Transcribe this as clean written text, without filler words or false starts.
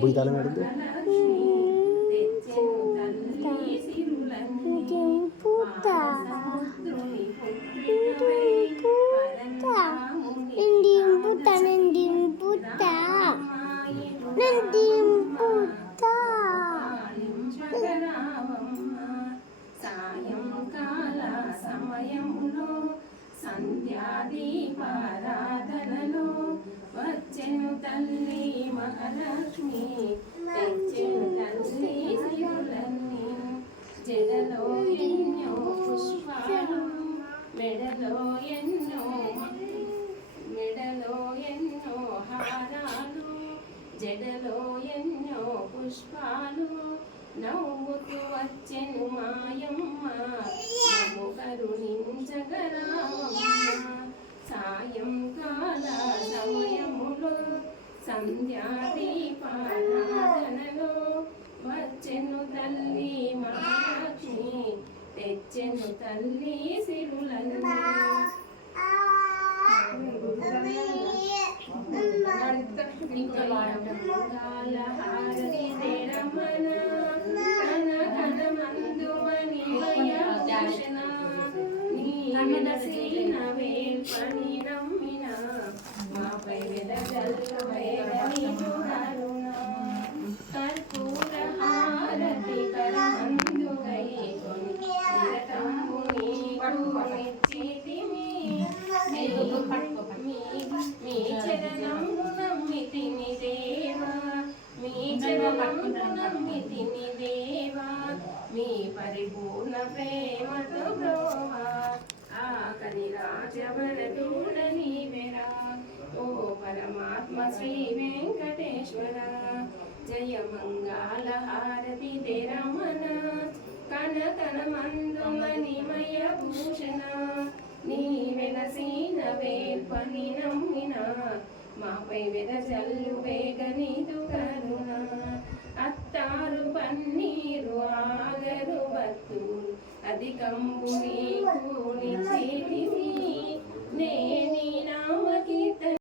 బుయ్యాల madam సాయంకాల సమయములో సంధ్యాదీపారాధనలో వచ్చెను తల్లి మహాలక్ష్మి, తెచ్చెను తల్లి సిరులన్నీ. జడలో ఎన్నో పుష్పాలు, మెడలో ఎన్నో హారాలు, జడలో ఎన్నో పుష్పాలు, నవ్వుతూ వచ్చెను మాయమ్మ, నవ్వు కరుణించగరావమ్మ. సాయంకాల సమయములో సంధ్యాదీపారాధనలో వచ్చెను తల్లి మహాలక్ష్మి, తెచ్చెను తల్లి సిరులన్నీ. హారతి రమణ కన కన మందుమని భూషణ, నీ మనసీన వేల్పని నమ్మిన, మాపై వెదజల్లు వేగని కరుణ. కర్పూర హారతి కరమందుగై కొని నిరతంబు నీకు నిచ్చితిమి, మీ చరణము నమ్మితిని దేవా, మీ చరణము నమ్మితిని దేవా, మీ పరిపూర్ణ ప్రేమతో బ్రోవా. ఆకని రాజవరదూడ నీవెరా, ఓ పరమాత్మ శ్రీ వెంకటేశ్వర. జయ మంగళ హారతి రమణ కన కన మందుమణిమయ భూషణ, నీ వెలసిన వేల్పని నమ్మిన, మాపై వెదజల్లు వేగనిదు కరుణ. అత్తారు పన్నీరు ఆగరు బతులు అధికంబు నీకు నిచ్చితివి, నేని నామకి